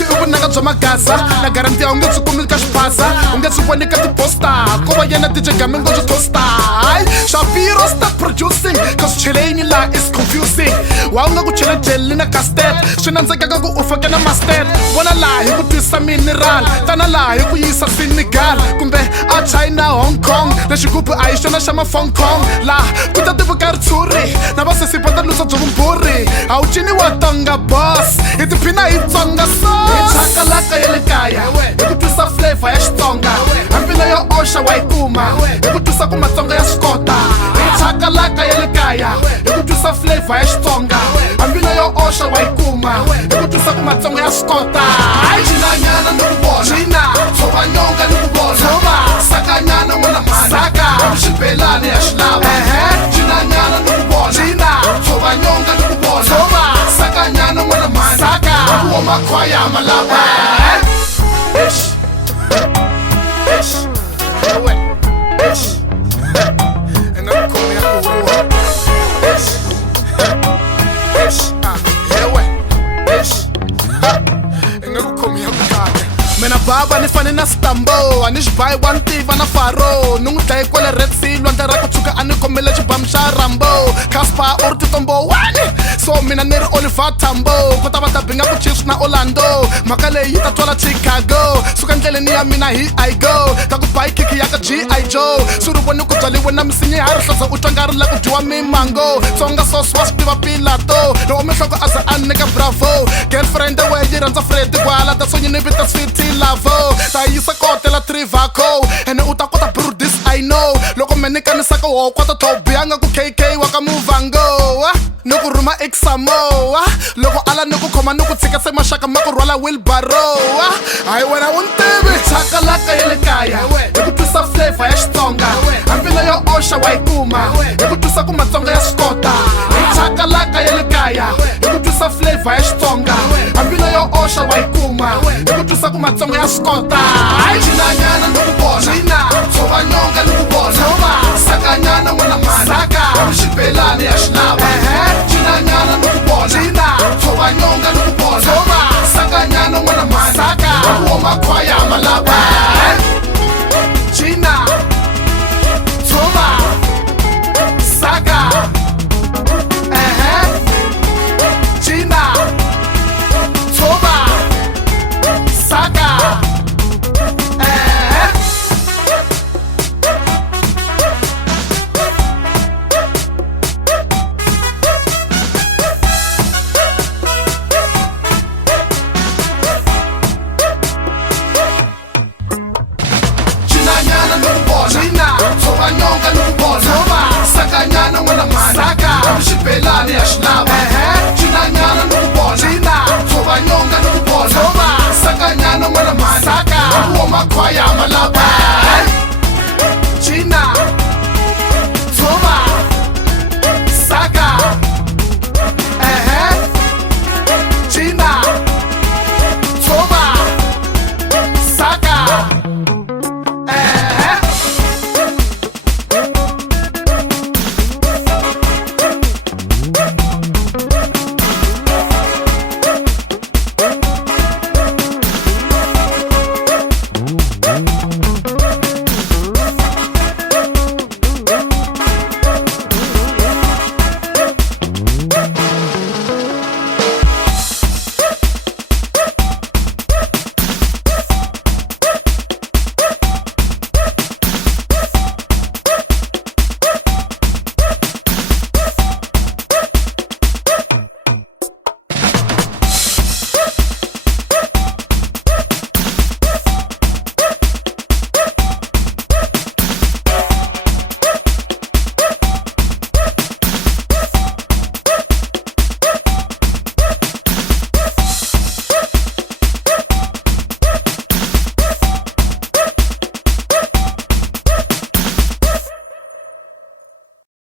Sesi ubunaka bya magaza na garanti ya unge tsukumi ka xiphasa unge tsukweni ka tiposta ko va yena DJ Gami ngo byi tosta Shapiro start producing cause cheleni la is confusing wa unga ku chela jelly na castet swi nandzeka ka ku u fake na mastet vona laha hi ku twisa mineral tana laha hi ku yisa Senegal kumbe a China Hong Kong lexi gupu a hi xona xa mafong kong laha ku ta tivuka ritshuri na va sesi pata lusa byo vumbhuri a wu cini wa Tsonga boss hi tiphina hi Tsonga sauce hi chakalaka ya le kaya hi ku twisa flavor ya Xitsonga hambi na yo oxa wa yi kuma hi ku twisa ku Matsonga ya swi kota hi chakalaka ya le kaya hi ku twisa flavor ya Xitsonga hambi na yo oxa wa yi kuma hi ku twisa ku Matsonga ya swi kota cinanyana ni ku vona cina tshova nyonga ni ku vona tshova sakanyana n'wana mhani saka xibelani ya xilava cinanyana ni ku vona cina tshova nyonga ni ku vona tshova sakanyana n'wana mhani saka wa makhwaya malava Mena baba ni fane na stambo ani xibayi wa ntiva na faro ni n'wi dlaye kwale Red Sea lwandle ra ku tshuka a ni kombele xibamu xa Rambo Casper u ri titombo wani so mina ni ri Oliver Tambo ku ta va ta binga ku Chiefs na Orlando mhaka leyi yi ta twala Chicago suka ndleleni ya mina hi I go ta ku bayi kiki ya ka G.I. Joe swi ri voni ku byaliwe na misinyi ha ri hlasa u twa nga ri la ku dyiwa mimango Tsonga sauce wa swi tiva Pilato loko mihloko a za a nyika bravo girlfriend we yi rhandza Freddy Gwala ta sonyi ni vita Sweetie Lavo ta yisa kotela Trivaco ene u ta kota bro this I know loko me ni kanisaka wo kota to biyanga ku KK wa ka Muvango ni ku rhuma Samoa loko ala ni ku khoma ni ku tshika se maxaka ma ku rhwala wheelbarrow hayi wena u ntivi chakalaka ya le kaya hi ku twisa flavor ya Xitsonga hambi na yo oxa wa yi kuma hi ku twisa ku Matsonga ya swi kota hi chakalaka ya le kaya hi ku twisa flavor ya Xitsonga hambi na yo oxa wa yi kuma hi ku twisa ku Matsonga ya swi kota cinanyana ni ku vona cina tshova nyonga ni ku vona tshova sakanyana n'wana mhani saka xibelani ya xilava cinanyana ni ku vona cina tshova nyonga ni ku vona tshova sakanyana n'wana mhani saka wa makhwaya malava cina tshova saka cina tshova saka cinanyana ni ku vona cina tshova nyonga ni ku vona tshova sakanyana n'wana mhani saka xibelani ya xilava cinanyana ni ku vona cina